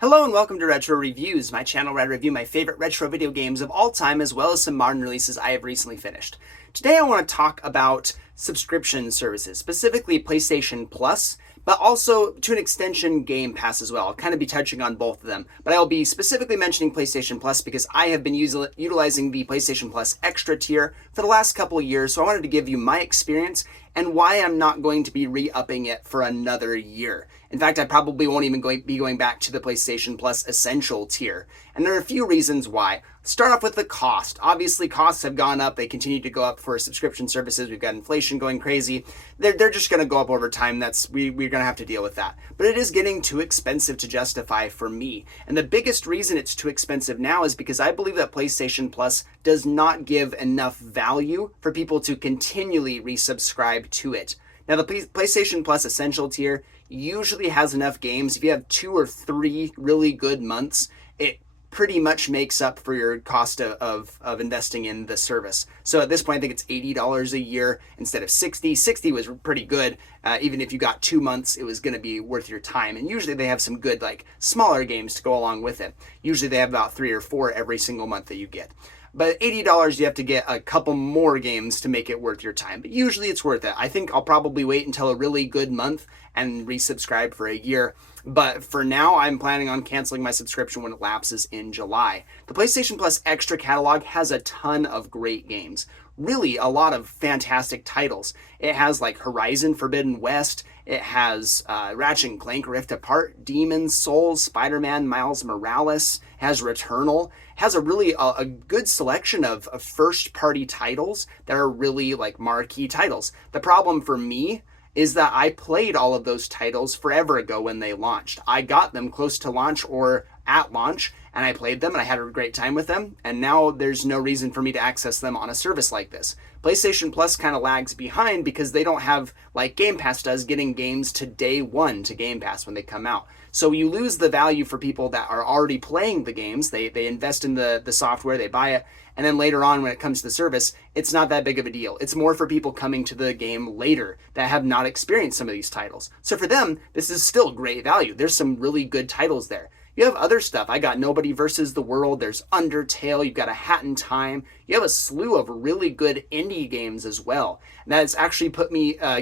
Hello and welcome to Retro Reviews, my channel where I review my favorite retro video games of all time as well as some modern releases I have recently finished. Today I want to talk about subscription services, specifically PlayStation Plus, but also to an extension Game Pass as well. I'll kind of be touching on both of them, but I'll be specifically mentioning PlayStation Plus because I have been utilizing the PlayStation Plus Extra tier for the last couple of years, so I wanted to give you my experience and why I'm not going to be re-upping it for another year. In fact, I probably won't even be going back to the PlayStation Plus Essential tier. And there are a few reasons why. Start off with the cost. Obviously, costs have gone up. They continue to go up for subscription services. We've got inflation going crazy. They're just going to go up over time. We're going to have to deal with that. But it is getting too expensive to justify for me. And the biggest reason it's too expensive now is because I believe that PlayStation Plus does not give enough value for people to continually resubscribe to it. Now, the PlayStation Plus Essential tier usually has enough games. If you have 2 or 3 really good months, it pretty much makes up for your cost of investing in the service. So at this point, I think it's $80 a year instead of $60. $60 was pretty good. Even if you got 2 months, it was going to be worth your time. And usually they have some good, like, smaller games to go along with it. Usually they have about 3 or 4 every single month that you get. But $80, you have to get a couple more games to make it worth your time. But usually it's worth it. I think I'll probably wait until a really good month and resubscribe for a year. But for now, I'm planning on canceling my subscription when it lapses in July. The PlayStation Plus Extra catalog has a ton of great games. Really, a lot of fantastic titles. It has like Horizon Forbidden West. It has Ratchet & Clank Rift Apart, Demon's Souls, Spider-Man Miles Morales. It has Returnal. It has a good selection of first-party titles that are really like marquee titles. The problem for me is that I played all of those titles forever ago when they launched. I got them close to launch or at launch, and I played them and I had a great time with them, and now there's no reason for me to access them on a service like this. PlayStation Plus kind of lags behind because they don't have, like Game Pass does, getting games to day one to Game Pass when they come out. So you lose the value for people that are already playing the games. They invest in the software, they buy it, and then later on when it comes to the service, it's not that big of a deal. It's more for people coming to the game later that have not experienced some of these titles. So for them, this is still great value. There's some really good titles there. You have other stuff. I got Nobody vs. the World. There's Undertale. You've got A Hat in Time. You have a slew of really good indie games as well. And that has actually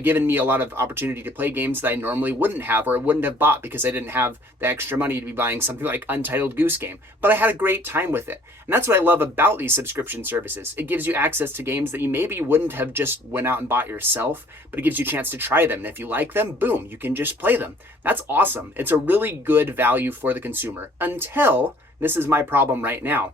given me a lot of opportunity to play games that I normally wouldn't have or wouldn't have bought because I didn't have the extra money to be buying something like Untitled Goose Game. But I had a great time with it. And that's what I love about these subscription services. It gives you access to games that you maybe wouldn't have just went out and bought yourself, but it gives you a chance to try them. And if you like them, boom, you can just play them. That's awesome. It's a really good value for the consumer until, this is my problem right now,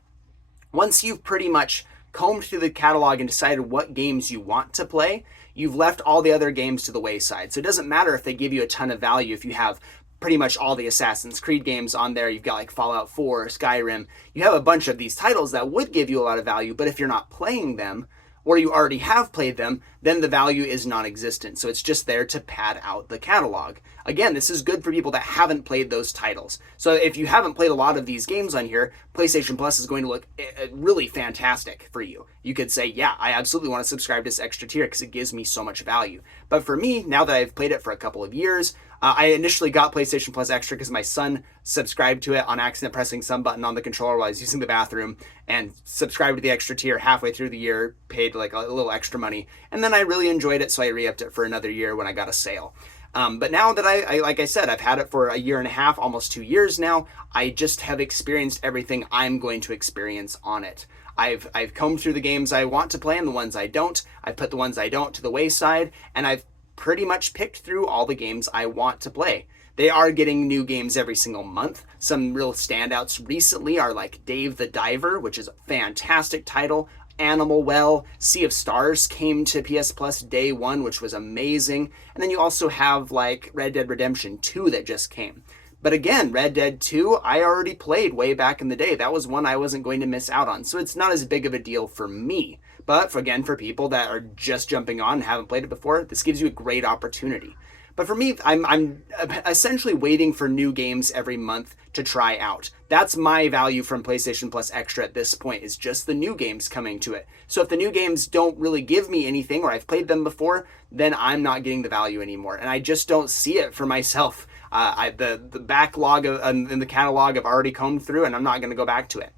once you've pretty much combed through the catalog and decided what games you want to play, you've left all the other games to the wayside. So it doesn't matter if they give you a ton of value if you have pretty much all the Assassin's Creed games on there. You've got like Fallout 4, Skyrim. You have a bunch of these titles that would give you a lot of value, but if you're not playing them, or you already have played them, then the value is non-existent. So it's just there to pad out the catalog. Again, this is good for people that haven't played those titles. So if you haven't played a lot of these games on here, PlayStation Plus is going to look really fantastic for you. You could say, yeah, I absolutely want to subscribe to this extra tier because it gives me so much value. But for me, now that I've played it for a couple of years, I initially got PlayStation Plus Extra because my son subscribed to it on accident, pressing some button on the controller while I was using the bathroom, and subscribed to the extra tier halfway through the year, paid like a little extra money. And then I really enjoyed it, so I re-upped it for another year when I got a sale. But now that I like I said, I've had it for a year and a half, almost 2 years now, I just have experienced everything I'm going to experience on it. I've combed through the games I want to play and the ones I don't. I've put the ones I don't to the wayside, and I've pretty much picked through all the games I want to play. They are getting new games every single month. Some real standouts recently are like Dave the Diver, which is a fantastic title. Animal Well, Sea of Stars came to PS Plus day one, which was amazing. And then you also have like Red Dead Redemption 2 that just came. But again, Red Dead 2, I already played way back in the day. That was one I wasn't going to miss out on. So it's not as big of a deal for me. But for people that are just jumping on and haven't played it before, this gives you a great opportunity. But for me, I'm essentially waiting for new games every month to try out. That's my value from PlayStation Plus Extra at this point, is just the new games coming to it. So if the new games don't really give me anything, or I've played them before, then I'm not getting the value anymore. And I just don't see it for myself. The backlog in the catalog I've already combed through, and I'm not going to go back to it.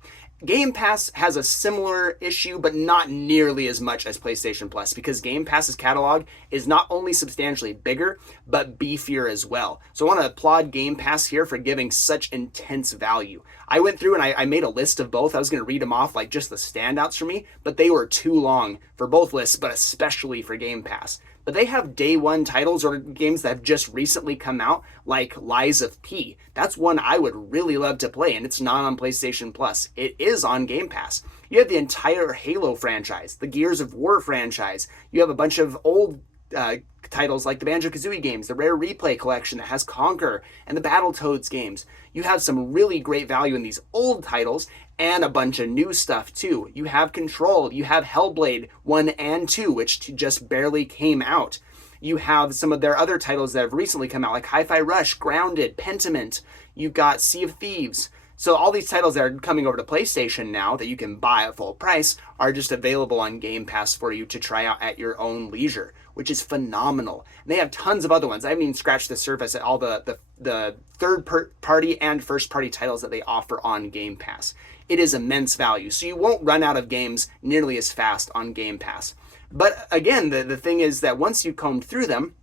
Game Pass has a similar issue, but not nearly as much as PlayStation Plus, because Game Pass's catalog is not only substantially bigger, but beefier as well. So I want to applaud Game Pass here for giving such intense value. I went through and I made a list of both. I was going to read them off, like just the standouts for me, but they were too long for both lists, but especially for Game Pass. But they have day one titles or games that have just recently come out, like Lies of P. That's one I would really love to play, and it's not on PlayStation Plus. It is on Game Pass. You have the entire Halo franchise, the Gears of War franchise. You have a bunch of old titles like the Banjo-Kazooie games, the Rare Replay collection that has Conquer, and the Battletoads games. You have some really great value in these old titles, and a bunch of new stuff too. You have Control, you have Hellblade 1 and 2, which just barely came out. You have some of their other titles that have recently come out, like Hi-Fi Rush, Grounded, Pentiment. You've got Sea of Thieves. So all these titles that are coming over to PlayStation now that you can buy at full price are just available on Game Pass for you to try out at your own leisure, which is phenomenal. And they have tons of other ones. I haven't even scratched the surface at all the third-party and first-party titles that they offer on Game Pass. It is immense value, so you won't run out of games nearly as fast on Game Pass. But again, the thing is that once you comb through them,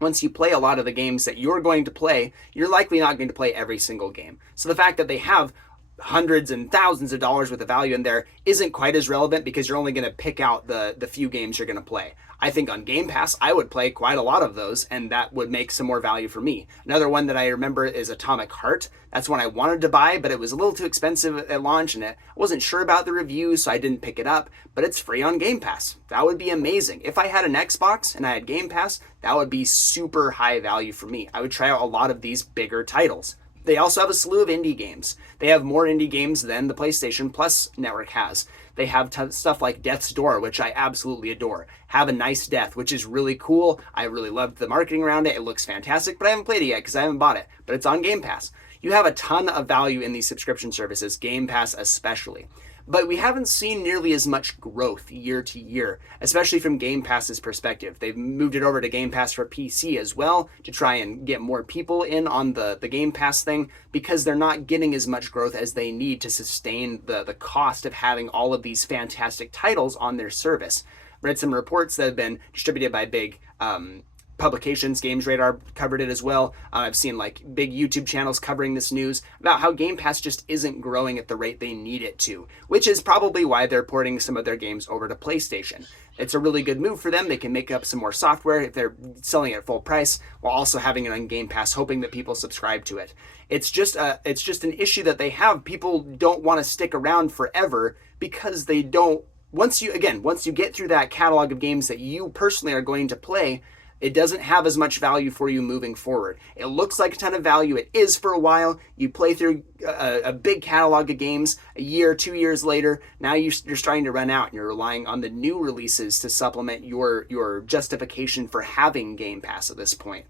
once you play a lot of the games that you're going to play, you're likely not going to play every single game. So the fact that they have hundreds and thousands of dollars worth of value in there isn't quite as relevant, because you're only going to pick out the few games you're going to play. I think on Game Pass, I would play quite a lot of those, and that would make some more value for me. Another one that I remember is Atomic Heart. That's one I wanted to buy, but it was a little too expensive at launch, and I wasn't sure about the reviews, so I didn't pick it up, but it's free on Game Pass. That would be amazing. If I had an Xbox and I had Game Pass, that would be super high value for me. I would try out a lot of these bigger titles. They also have a slew of indie games. They have more indie games than the PlayStation Plus network has. They have stuff like Death's Door, which I absolutely adore. Have a Nice Death, which is really cool. I really loved the marketing around it. It looks fantastic, but I haven't played it yet because I haven't bought it. But it's on Game Pass. You have a ton of value in these subscription services, Game Pass especially. But we haven't seen nearly as much growth year to year, especially from Game Pass's perspective. They've moved it over to Game Pass for PC as well to try and get more people in on the Game Pass thing, because they're not getting as much growth as they need to sustain the cost of having all of these fantastic titles on their service. Read some reports that have been distributed by big publications. Games Radar covered it as well. I've seen like big YouTube channels covering this news about how Game Pass just isn't growing at the rate they need it to, which is probably why they're porting some of their games over to PlayStation. It's a really good move for them. They can make up some more software if they're selling it at full price while also having it on Game Pass, hoping that people subscribe to it. It's just an issue that they have. People don't want to stick around forever because they don't. Once you get through that catalog of games that you personally are going to play, it doesn't have as much value for you moving forward. It looks like a ton of value. It is for a while. You play through a big catalog of games a year, 2 years later. Now you're starting to run out, and you're relying on the new releases to supplement your justification for having Game Pass at this point.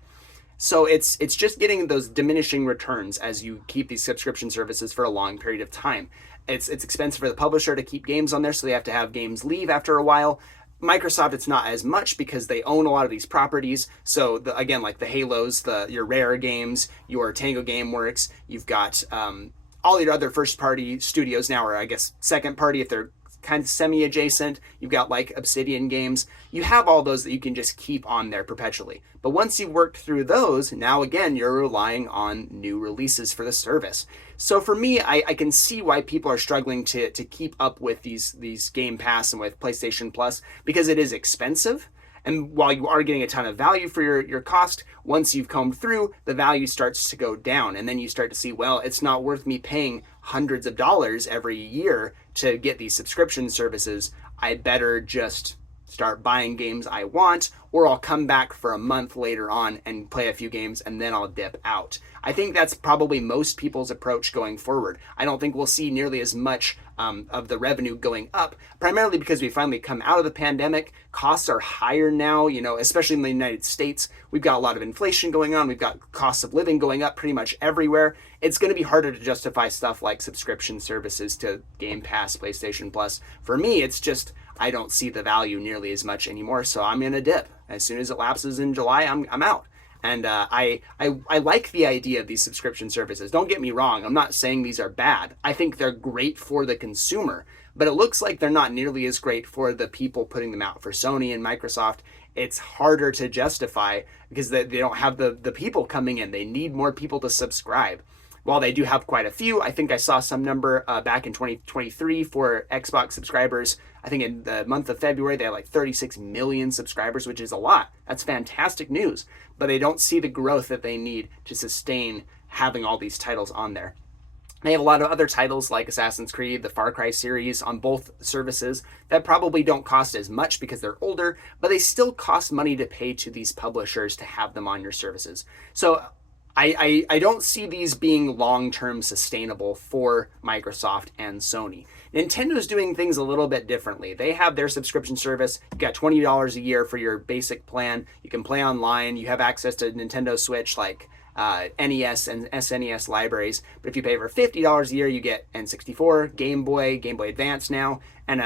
So it's just getting those diminishing returns as you keep these subscription services for a long period of time. It's expensive for the publisher to keep games on there, so they have to have games leave after a while. Microsoft, it's not as much because they own a lot of these properties. So again, like the Halos, your Rare games, your Tango Gameworks, you've got all your other first-party studios now, or I guess second-party if they're kind of semi-adjacent. You've got like Obsidian games. You have all those that you can just keep on there perpetually. But once you've worked through those, now again, you're relying on new releases for the service. So for me, I can see why people are struggling to keep up with these Game Pass and with PlayStation Plus, because it is expensive. And while you are getting a ton of value for your cost, once you've combed through, the value starts to go down. And then you start to see, well, it's not worth me paying hundreds of dollars every year to get these subscription services. I better just start buying games I want, or I'll come back for a month later on and play a few games, and then I'll dip out. I think that's probably most people's approach going forward. I don't think we'll see nearly as much of the revenue going up, primarily because we finally come out of the pandemic. Costs are higher now, especially in the United States. We've got a lot of inflation going on. We've got costs of living going up pretty much everywhere. It's going to be harder to justify stuff like subscription services to Game Pass, PlayStation Plus. For me, it's just, I don't see the value nearly as much anymore, so I'm going to dip. As soon as it lapses in July, I'm out. And I like the idea of these subscription services. Don't get me wrong. I'm not saying these are bad. I think they're great for the consumer, but it looks like they're not nearly as great for the people putting them out. For Sony and Microsoft, it's harder to justify because they don't have the people coming in. They need more people to subscribe. While they do have quite a few, I think I saw some number back in 2023 for Xbox subscribers. I think in the month of February, they had like 36 million subscribers, which is a lot. That's fantastic news. But they don't see the growth that they need to sustain having all these titles on there. They have a lot of other titles like Assassin's Creed, the Far Cry series on both services that probably don't cost as much because they're older, but they still cost money to pay to these publishers to have them on your services. So I don't see these being long-term sustainable for Microsoft and Sony. Nintendo's doing things a little bit differently. They have their subscription service. You got $20 a year for your basic plan. You can play online. You have access to Nintendo Switch like NES and SNES libraries. But if you pay for $50 a year, you get N64, Game Boy Advance now, and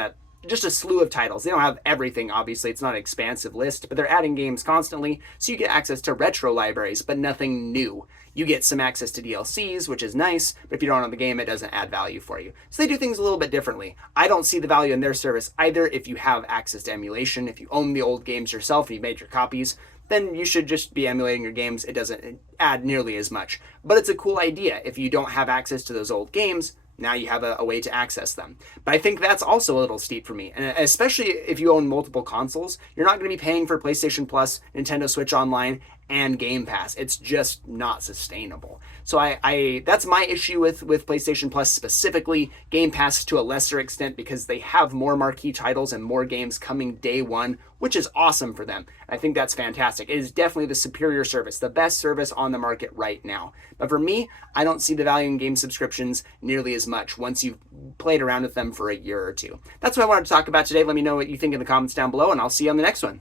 just a slew of titles. They don't have everything, obviously. It's not an expansive list, but they're adding games constantly, so you get access to retro libraries, but nothing new. You get some access to DLCs, which is nice, but if you don't own the game, it doesn't add value for you. So they do things a little bit differently. I don't see the value in their service either. If you have access to emulation, if you own the old games yourself and you made your copies, then you should just be emulating your games. It doesn't add nearly as much. But it's a cool idea. If you don't have access to those old games, now you have a way to access them. But I think that's also a little steep for me. And especially if you own multiple consoles, you're not going to be paying for PlayStation Plus, Nintendo Switch Online, and Game Pass. It's just not sustainable. So I that's my issue with PlayStation Plus specifically. Game Pass to a lesser extent because they have more marquee titles and more games coming day one, which is awesome for them. I think that's fantastic. It is definitely the superior service, the best service on the market right now. But for me, I don't see the value in game subscriptions nearly as much once you've played around with them for a year or two. That's what I wanted to talk about today. Let me know what you think in the comments down below, and I'll see you on the next one.